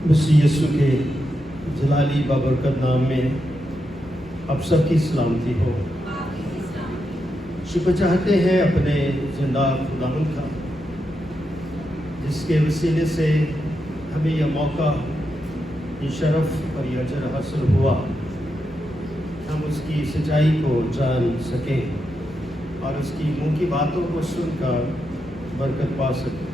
مسیح یسوع کے جلالی بابرکت نام میں آپ سب کی سلامتی ہو۔ شکر چاہتے ہیں اپنے زندہ خداوند کا، جس کے وسیلے سے ہمیں یہ موقع، یہ شرف اور یہ اجر حاصل ہوا، ہم اس کی سچائی کو جان سکیں اور اس کی منہ کی باتوں کو سن کر برکت پا سکیں۔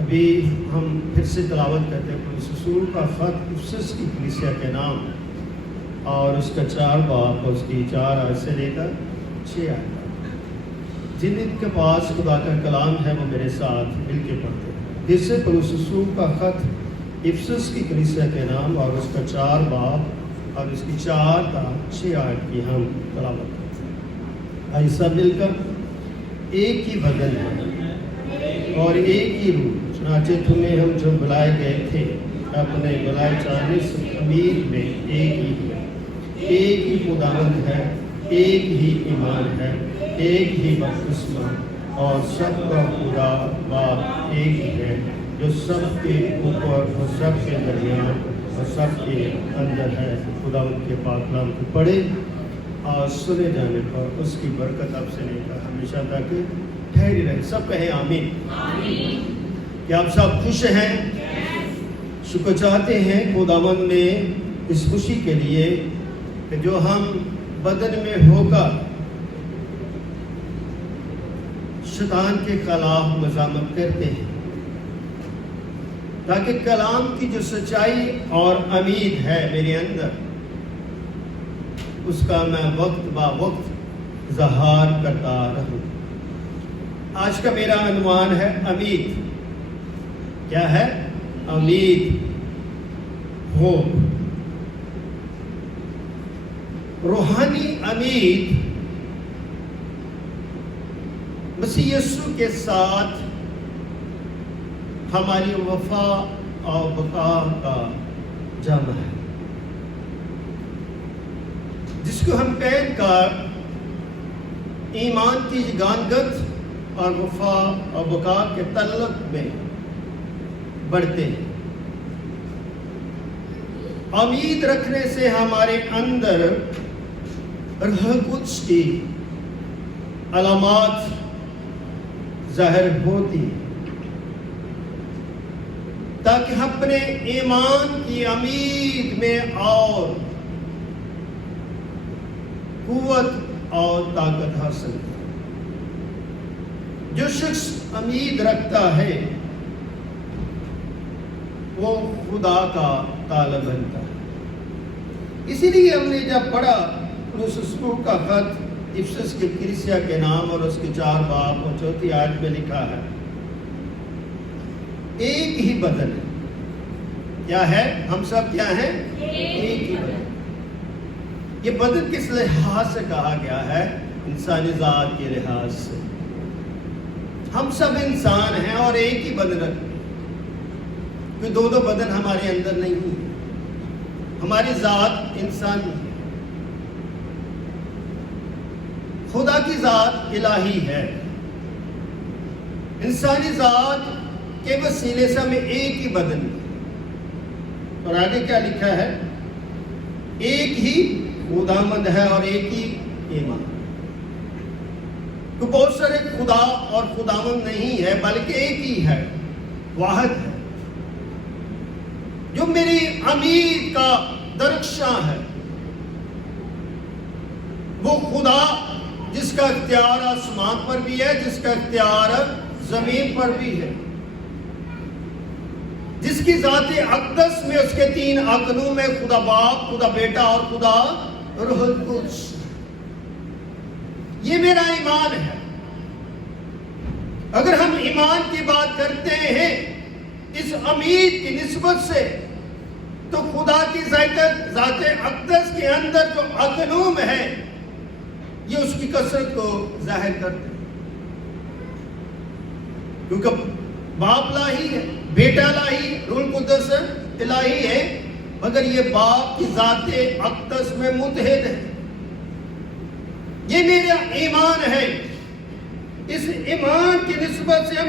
ابھی ہم پھر سے تلاوت کرتے ہیں پولس رسول کا خط افسس کی کلیسیا کے نام اور اس کا 4 باب اور اس کی 4 آیت سے لے کر 6 آیت تک۔ جن کے پاس خدا کا کلام ہے وہ میرے ساتھ مل کے پڑھتے ہیں۔ پھر سے پولس رسول کا خط افسس کی کلیسیا کے نام اور اس کا 4 باب اور اس کی 4 تا 6 آیت کی ہم تلاوت کرتے ہیں۔ آئیے سب مل کر ایک ہی بدن ہے اور ایک ہی روح، چنانچہ تمہیں ہم جو بلائے گئے تھے اپنے بلائے جانے سے امید میں ایک ہی ہے، ایک ہی خداوند ہے، ایک ہی ایمان ہے، ایک ہی بپتسمہ اور سب کا خدا باپ ایک ہی ہے، جو سب کے اوپر اور سب کے درمیان اور سب کے اندر ہے۔ خداوند کے پاک نام کو پڑھے اور سنے جانے پر اس کی برکت اب سے لے کر ہمیشہ تک ٹھہری رہے۔ سب کہیں آمین۔ کیا آپ سب خوش ہیں؟ شکر چاہتے ہیں خداوند نے اس خوشی کے لیے کہ جو ہم بدن میں ہو کر شیطان کے خلاف مزاحمت کرتے ہیں، تاکہ کلام کی جو سچائی اور امید ہے میرے اندر، اس کا میں وقت با وقت اظہار کرتا رہوں۔ آج کا میرا عنوان ہے امید۔ کیا ہے؟ امید، ہوپ۔ روحانی امید مسیح یسوع کے ساتھ ہماری وفا اور بقا کا جامع ہے، جس کو ہم پہن کر ایمان کی گانگت اور وفا اور بقا کے تعلق میں بڑھتے ہیں۔ امید رکھنے سے ہمارے اندر روح القدس کی علامات ظاہر ہوتی، تاکہ ہم اپنے ایمان کی امید میں اور قوت اور طاقت حاصل کریں۔ جو شخص امید رکھتا ہے وہ خدا کا طالب بنتا ہے۔ اسی لیے ہم نے جب پڑھا پولس رسول کا خط افسس کی کلیسیا کے نام اور اس کے 4 باب اور 4 آیت میں لکھا ہے، ایک ہی بدن ہے۔ کیا ہے؟ ہم سب کیا ہیں؟ ایک ہی بدن۔ یہ بدن کس لحاظ سے کہا گیا ہے؟ انسانی ذات کے لحاظ سے۔ ہم سب انسان ہیں اور ایک ہی بدن رکھتے ہیں، کوئی 2 بدن ہمارے اندر نہیں ہے۔ ہماری ذات انسانی ہے، خدا کی ذات الہی ہے۔ انسانی ذات کے وسیلے سے ہمیں ایک ہی بدن ہے۔ اور آگے کیا لکھا ہے؟ ایک ہی خداوند ہے اور ایک ہی ایمان۔ تو بہت سارے خدا اور خداوند نہیں ہے، بلکہ ایک ہی ہے، واحد ہے، جو میری امید کا درخشاں ہے۔ وہ خدا جس کا اختیار آسمان پر بھی ہے، جس کا اختیار زمین پر بھی ہے، جس کی ذات اقدس میں اس کے 3 اقنوم ہے، خدا باپ، خدا بیٹا اور خدا روح القدس۔ یہ میرا ایمان ہے۔ اگر ہم ایمان کی بات کرتے ہیں اس امید کی نسبت سے، تو خدا کی ذات اقدس کے اندر جو اقنوم ہے، یہ اس کی کثرت کو ظاہر کرتے ہیں، کیونکہ باپ الہی ہے، بیٹا الہی، روح القدس الہی ہے، مگر یہ باپ کی ذات اقدس میں متحد ہے۔ یہ میرا ایمان ہے۔ اس ایمان کی نسبت سے ہم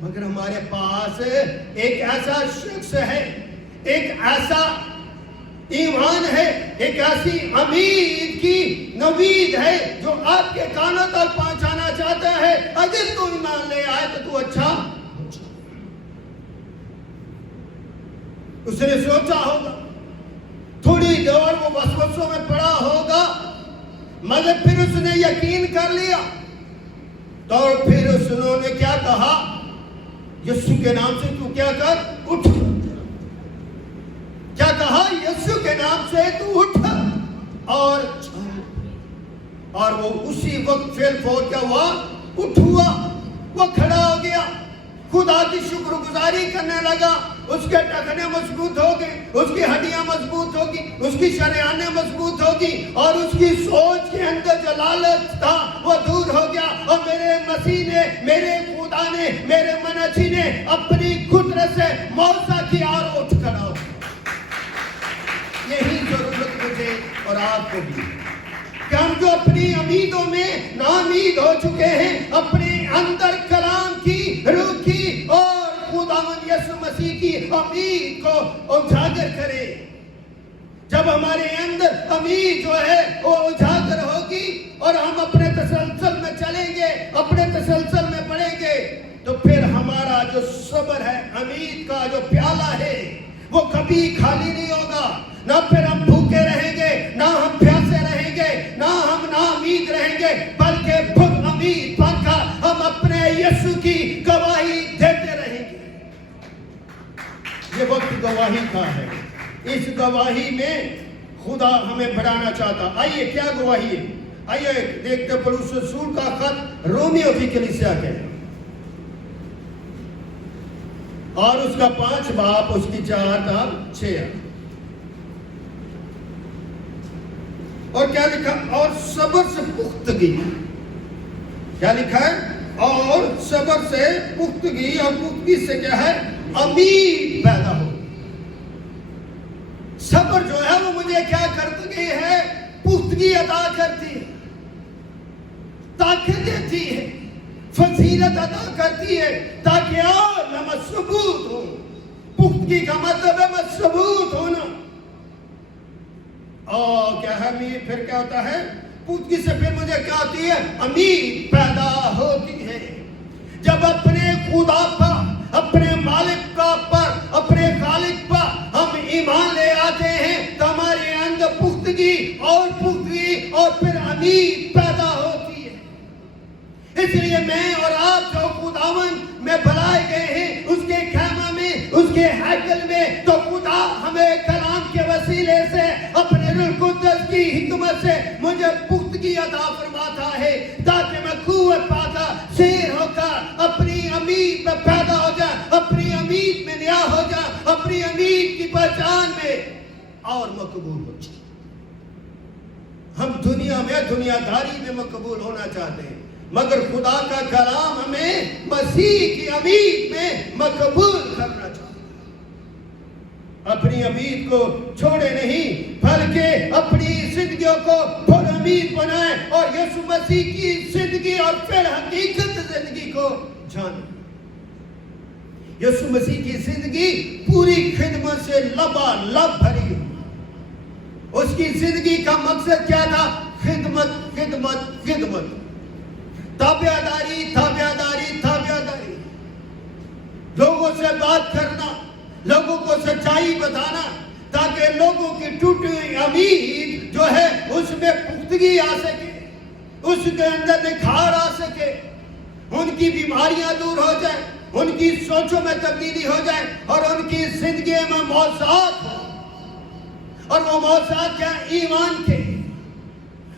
مگر ہمارے پاس ایک ایسا شخص ہے، ایک ایسا ایمان ہے، ایک ایسی امید کی نوید ہے جو آپ کے کانوں تک پہنچانا چاہتا ہے، اگر تو ایمان لے آئے تو اچھا ہو جائے۔ اس نے سوچا ہوگا، تھوڑی دور وہ وسوسوں میں پڑا ہوگا، مگر پھر اس نے یقین کر لیا، تو پھر انہوں نے کیا کہا، یسوع کے نام سے تو کیا کر، اٹھ۔ کیا کہا، یسوع کے نام سے تو اٹھ اور چل۔ اور وہ اسی وقت فیل فور کیا ہوا، اٹھ ہوا، وہ کھڑا ہو گیا، خدا کی شکر گزاری کرنے لگا، اس کے ٹخنے مضبوط ہو گئے، اس کی ہڈیاں مضبوط ہوگی، اس کی شریانیں مضبوط ہوگی، اور اس کی سوچ کے اندر جو لالچ تھا وہ دور ہو گیا، اور میرے مسیح نے، میرے خدا نے، میرے منجی نے اپنی قدرت سے موسیٰ کی اور اٹھ کھڑا ہو۔ یہی ضرورت مجھے اور آپ کو بھی، کہ ہم جو اپنی امیدوں میں ناامید ہو چکے ہیں، اپنے اندر کلام کی، روح کی اور خداوند یسوع مسیح کی امید کو اجاگر کرے۔ جب ہمارے اندر امید جو ہے وہ اجاگر ہوگی اور ہم اپنے تسلسل میں چلیں گے، اپنے تسلسل میں پڑھیں گے، تو پھر ہمارا جو صبر ہے، امید کا جو پیالہ ہے، وہ کبھی خالی نہیں ہوگا۔ نہ پھر ہم بھوکے رہیں گے، نہ ہم پیاسے رہیں گے، نہ ہم ناامید رہیں گے، بلکہ پر امید بن کر ہم اپنے یسوع کی گواہی دیتے رہیں گے۔ یہ وقت گواہی کا ہے، اس گواہی میں خدا ہمیں بڑھانا چاہتا۔ آئیے کیا گواہی ہے، آئیے دیکھتے پولس رسول کا خط رومیو کی کلیسیا کے، اور اس کا 5 باب، اس کی 4 تا 6۔ اور کیا لکھا، اور صبر سے پختگی، کیا لکھا ہے، اور صبر سے پختگی، اور پختگی سے کیا ہے، امید پیدا ہو۔ صبر جو ہے وہ مجھے کیا کرتی ہے، پختگی عطا کرتی ہے، طاقت دیتی ہے، فضیلت عطا کرتی ہے، تاکہ اور میں ثبوت ہوں۔ پختگی کا مطلب ہے میں ثبوت ہونا۔ اور کیا ہے امید، پھر کیا ہوتا ہے، پختگی سے پھر مجھے کیا ہوتی ہے، امید پیدا ہوتی ہے۔ جب اپنے خدا پر، اپنے مالک کا پر، اپنے خالق پر ہم ایمان لے آتے ہیں، تو ہمارے اندر پختگی اور پختگی اور پھر امید پیدا ہوتی ہے۔ اس لیے میں اور آپ جو خداوند میں بلائے گئے ہیں، اس کے خیمہ میں، اس کے ہیکل میں، تو خدا ہمیں کلام کے وسیلے سے، اپنے روح القدس کی حکمت سے مجھے پختگی عطا فرماتا ہے، تاکہ میں قوت پا کر، شیر ہو کر اپنی امید میں پیدا ہو جائے، اپنی امید میں نیا ہو جائے، اپنی امید کی پہچان میں اور مقبول ہو جائے۔ ہم دنیا میں، دنیا داری میں مقبول ہونا چاہتے ہیں، مگر خدا کا کلام ہمیں مسیح کی امید میں مقبول کرنا چاہتا ہے۔ اپنی امید کو چھوڑے نہیں، بلکہ اپنی زندگیوں کو پر امید بنائیں، اور یسوع مسیح کی زندگی اور پھر حقیقت زندگی کو جانیں۔ یسوع مسیح کی زندگی پوری خدمت سے لبالب بھری ہوئی۔ اس کی زندگی کا مقصد کیا تھا، خدمت، خدمت، خدمت، تابعداری، تابعداری، تابعداری، لوگوں سے بات کرنا، لوگوں کو سچائی بتانا، تاکہ لوگوں کی ٹوٹی ہوئی امید جو ہے اس میں پختگی آ سکے، اس کے اندر نکھار آ سکے، ان کی بیماریاں دور ہو جائیں، ان کی سوچوں میں تبدیلی ہو جائے، اور ان کی زندگی میں معجزات ہو۔ اور وہ معجزات کیا، ایمان کے۔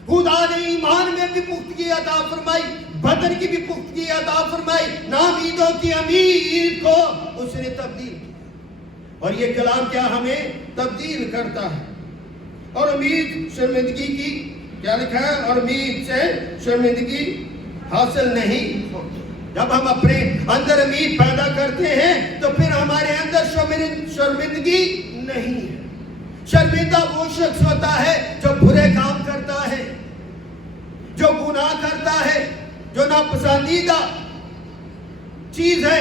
خدا نے ایمان میں بھی پختگی عطا فرمائی، بدن کی بھی پختگی عطا فرمائی، ناامیدوں کی امید کو اس نے تبدیل کیا۔ اور یہ کلام کیا ہمیں تبدیل کرتا ہے۔ اور امید شرمندگی کی، کیا لکھا ہے، اور امید سے شرمندگی حاصل نہیں ہوتی۔ جب ہم اپنے اندر امید پیدا کرتے ہیں تو پھر ہمارے اندر شرمندگی نہیں ہے۔ شرمندہ وہ شخص ہوتا ہے جو برے کام کرتا ہے، جو گناہ کرتا ہے، جو ناپسندیدہ چیز ہے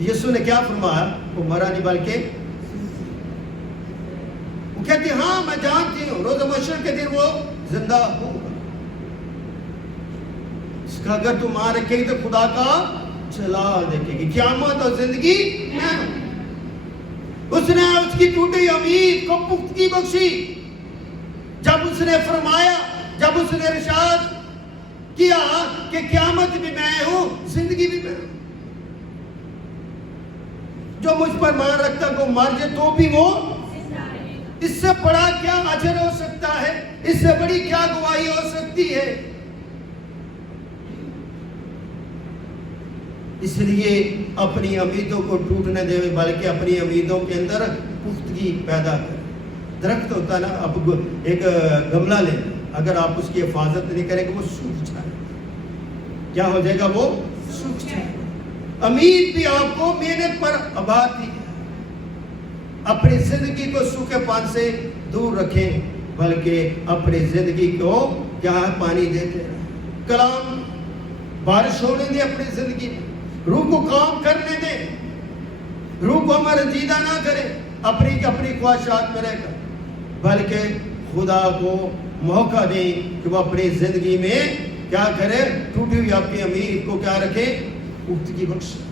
یسوع نے کیا فرمایا؟ وہ مرا نہیں بلکہ وہ کہتی ہاں میں جانتی ہوں روز محشر کے دن وہ زندہ ہوگا. اس کا اگر تم مان رکھے گی تو خدا کا جلال دیکھے گی. قیامت اور زندگی میں اس نے اس کی ٹوٹی امید کو پختگی بخشی. جب اس نے فرمایا، جب اس نے ارشاد کیا کہ قیامت بھی میں ہوں، زندگی بھی میں ہوں. جو مجھ پر مان رکھتا ہے وہ مر جائے تو بھی وہ، اس سے بڑا کیا اجر ہو سکتا ہے؟ اس سے بڑی کیا گواہی ہو سکتی ہے؟ اس لیے اپنی امیدوں کو ٹوٹنے دے بلکہ اپنی امیدوں کے اندر پختگی پیدا کریں. درخت ہوتا ہے نا، اب ایک گملہ لیں، اگر آپ اس کی حفاظت نہیں کریں گے وہ سوکھ جائے. کیا ہو جائے گا؟ وہ سوکھ جائے گا. امید بھی آپ کو محنت پر آبادی ہے. اپنی زندگی کو سوکھے پان سے دور رکھیں بلکہ اپنی زندگی کو کیا ہے؟ پانی دیتے رہیں. کلام بارش ہونے دیں اپنی زندگی میں. روح کو کام کرنے دیں. روح کو ہمارا رنجیدہ نہ کریں اپنی خواہشات میں رہ کر، بلکہ خدا کو موقع دیں کہ وہ اپنی زندگی میں کیا کرے؟ ٹوٹی ہوئی اپنی امید کو کیا رکھے؟ پختگی بخشے.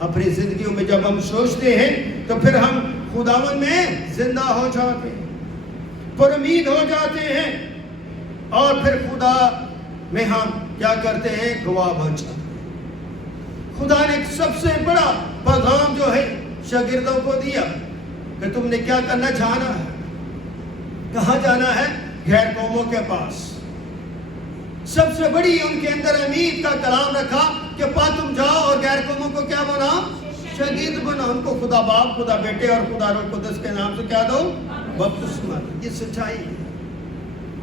اپنی زندگیوں میں جب ہم سوچتے ہیں تو پھر ہم خداوند میں زندہ ہو جاتے ہیں، پر امید ہو جاتے ہیں، اور پھر خدا میں ہم کیا کرتے ہیں؟ گواہ بن جاتے ہیں. خدا نے ایک سب سے بڑا پیغام جو ہے شاگردوں کو دیا کہ تم نے کیا کرنا؟ جانا ہے. کہاں جانا ہے؟ غیر قوموں کے پاس. سب سے بڑی ان کے اندر امید کا کلام رکھا کہ تم جاؤ اور غیر قوموں کو کیا بنا؟ شاگرد بنا. ان کو خدا باپ، خدا بیٹے اور خدا روح القدس کے نام سے کیا دو؟ بپتسمہ. یہ سچائی ہے.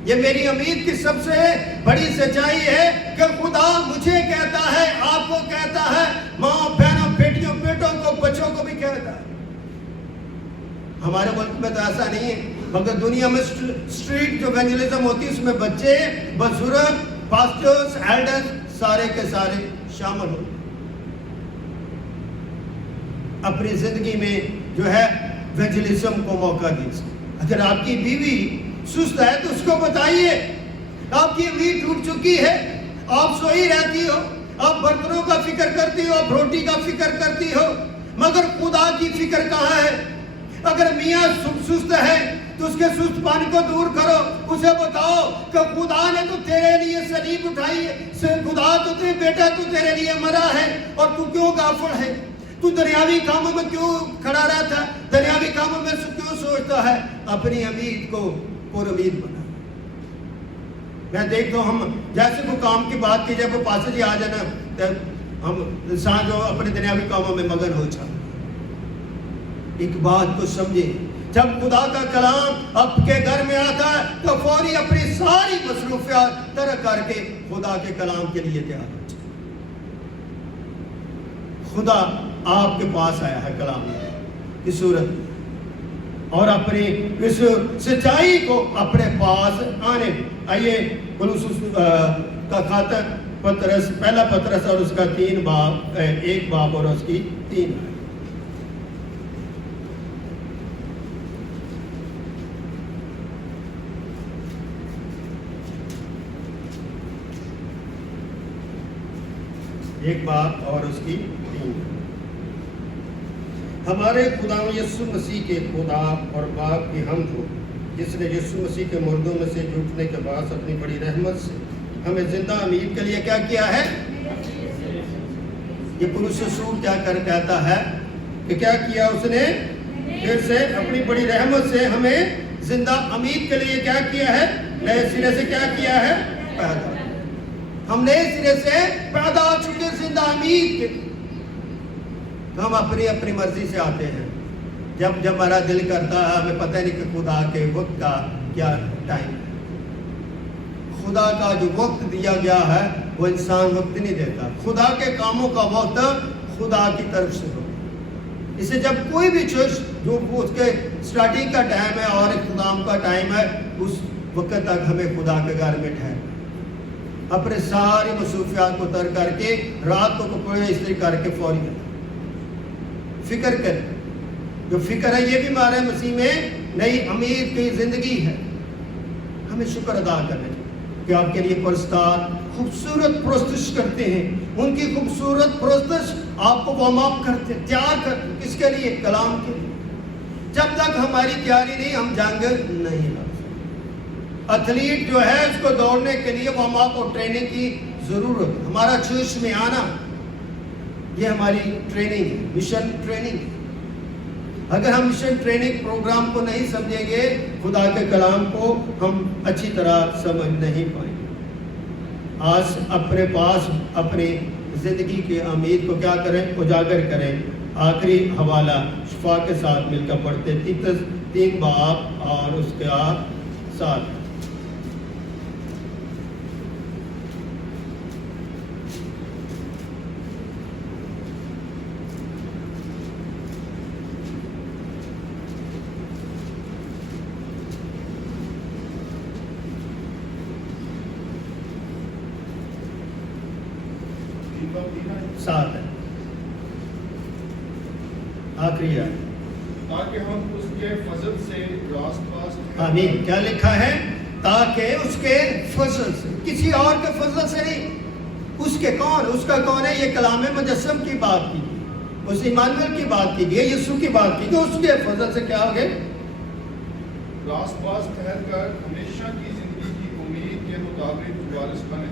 یہ میری امید کی سب سے بڑی سچائی ہے کہ خدا مجھے کہتا ہے، آپ کو کہتا ہے، ماں بہنوں، بیٹیوں، بیٹوں کو، بچوں کو بھی کہتا ہے. ہمارے ملک میں تو ایسا نہیں ہے، مگر دنیا میں اسٹریٹ جو ایونجلزم ہوتی ہے اس میں بچے، بزرگ، پاسٹرز، ایلڈرز سارے کے سارے شامل ہو. اپنی زندگی میں جو ہے ایونجلزم کو موقع دیجیے. اگر آپ کی بیوی سست ہے تو اس کو بتائیے آپ کی امید ٹوٹ چکی ہے، آپ سوئی رہتی ہو، آپ برتنوں کا فکر کرتی ہو، آپ روٹی کا فکر کرتی ہو، مگر خدا کی فکر کہاں ہے؟ اگر میاں سست ہے تو اس کے سست پانی کو دور کرو. اسے بتاؤ کہ خدا نے تو تیرے لیے صلیب اٹھائی ہے، خدا تو تیرے بیٹا تو تیرے لیے مرا ہے، اور تو کیوں غافل ہے؟ تو دنیاوی کاموں میں کیوں کھڑا رہتا ہے؟ دنیاوی کاموں میں کیوں سوچتا ہے؟ اپنی امید کو پر امید بنا. میں دیکھتا ہوں ہم جیسے کوئی کام کی بات کی جائے وہ پاسے جی آ جانا، ہم انسان جو اپنے دنیاوی کاموں میں مگن ہو جاتا. ایک بات کو سمجھے، جب خدا کا کلام آپ کے گھر میں آتا ہے تو فوری اپنی ساری مصروفیات ترک کر کے خدا کے کلام کے لیے تیار ہو جائے. خدا آپ کے پاس آیا ہے کلام کی صورت میں، اور اپنی اس سچائی کو اپنے پاس آنے. آئیے کولوسیوں کا خط پترس، پہلا پترس اور اس کا 3 باب، 1 باب اور اس کی 3. ایک بات اور اس کی 3. ہمارے خدا یسوع مسیح کے خدا اور باپ کی حمد ہو، جس نے یسوع مسیح کے مردوں میں سے اٹھنے کے بعد اپنی بڑی رحمت سے ہمیں زندہ امید کے لیے کیا کیا ہے؟ یہ پولس رسول کیا کہتا ہے کہ کیا کیا اس نے؟ پھر سے اپنی بڑی رحمت سے ہمیں زندہ امید کے لیے کیا کیا ہے؟ نئے سرے سے کیا کیا ہے؟ پیدا. ہم نئے سرے سے پیدا ہو چکے زندہ امید کے. ہم اپنی مرضی سے آتے ہیں. جب ہمارا دل کرتا ہے، ہمیں پتہ نہیں کہ خدا کے وقت کا کیا ٹائم ہے. خدا کا جو وقت دیا گیا ہے وہ انسان وقت نہیں دیتا. خدا کے کاموں کا وقت خدا کی طرف سے ہو. اسے جب کوئی بھی چیز جو اس کے سٹارٹنگ کا ٹائم ہے اور اختتام کا ٹائم ہے، اس وقت تک ہمیں خدا کے گھر میں ٹھہرنا. اپنے ساری مصروفیات کو ترک کر کے رات کو کپڑے استری کر کے فوری فکر کریں. جو فکر ہے یہ بھی ہمارے مسیح میں نئی امید کی زندگی ہے. ہمیں شکر ادا کرنا چاہیے کہ آپ کے لیے پرستار خوبصورت پرستش کرتے ہیں. ان کی خوبصورت پرستش آپ کو وارم اپ کرتے، تیار کرتے. کس کے لیے؟ کلام کے لیے. جب تک ہماری تیاری نہیں ہم جنگ نہیں لڑ سکتے. ایتھلیٹ جو ہے اس کو دوڑنے کے لیے وارم اپ اور ٹریننگ کی ضرورت ہے. ہمارا جوش میں آنا یہ ہماری ٹریننگ ہے، مشن ٹریننگ ہے. اگر ہم مشن ٹریننگ پروگرام کو نہیں سمجھیں گے، خدا کے کلام کو ہم اچھی طرح سمجھ نہیں پائیں گے. آج اپنے پاس اپنی زندگی کی امید کو کیا کریں؟ اجاگر کریں. آخری حوالہ شفا کے ساتھ مل کر پڑھتے 3 باب اور اس کے 7. ہے آخری ہے تاکہ ہم اس کے فضل سے راست باز. آمین. کیا لکھا ہے؟ تاکہ اس کے فضل سے، کسی اور کے فضل سے نہیں. اس کے کون؟ اس کا کون ہے؟ یہ کلام مجسم کی بات کی گئی، اس ایمانویل کی بات کی گئی، یسوع کی بات کی گئی. اس کے فضل سے کیا ہو گئے؟ راست باز ٹھہر کر ہمیشہ کی زندگی کی امید کے مطابق وارث بنے.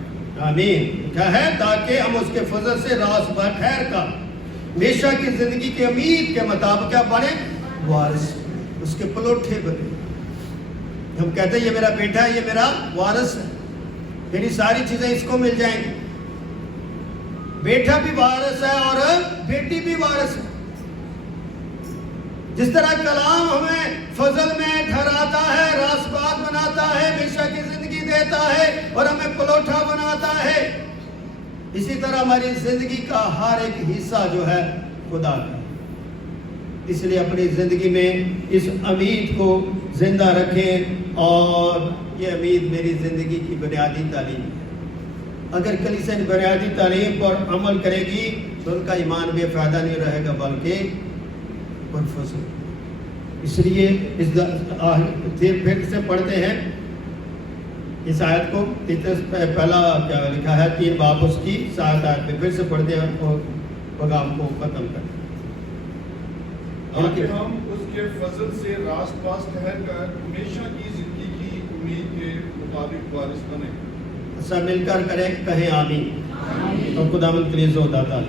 آمین. کیا ہے؟ تاکہ ہم اس کے فضل سے راست باز ٹھہر کر ہمیشہ کی زندگی کی امید کے مطابق کیا بنے؟ وارث. اس کے پلوٹھے بنے. ہم کہتے ہیں یہ میرا بیٹا ہے، یہ میرا وارث ہے، میری ساری چیزیں اس کو مل جائیں گی. بیٹا بھی وارث ہے اور بیٹی بھی وارث ہے. جس طرح کلام ہمیں فضل میں ٹھہراتا ہے، راست باز بناتا ہے، ہمیشہ کی زندگی دیتا ہے اور ہمیں پلوٹھا بناتا ہے، اسی طرح ہماری زندگی کا ہر ایک حصہ جو ہے خدا کا. اس لیے اپنی زندگی میں اس امید کو زندہ رکھیں، اور یہ امید میری زندگی کی بنیادی تعلیم ہے. اگر کلیسا ان بنیادی تعلیم پر عمل کرے گی تو ان کا ایمان بے فائدہ نہیں رہے گا بلکہ پرفضل. اس لیے پھر سے پڑھتے ہیں اس آیت کو. پہلا کیا لکھا ہے 3 باب اس کی 7 آیت میں پھر سے پڑھتے ہیں اور پیغام کو ختم کرتے ہیں. تاکہ ہم اس کے فضل سے راست باز ٹھہر کر ہمیشہ کی زندگی کی امید کے مطابق وارث بنے. سب مل کر کریں، کہیں آمین. اور خداوند کے لیے زور داتا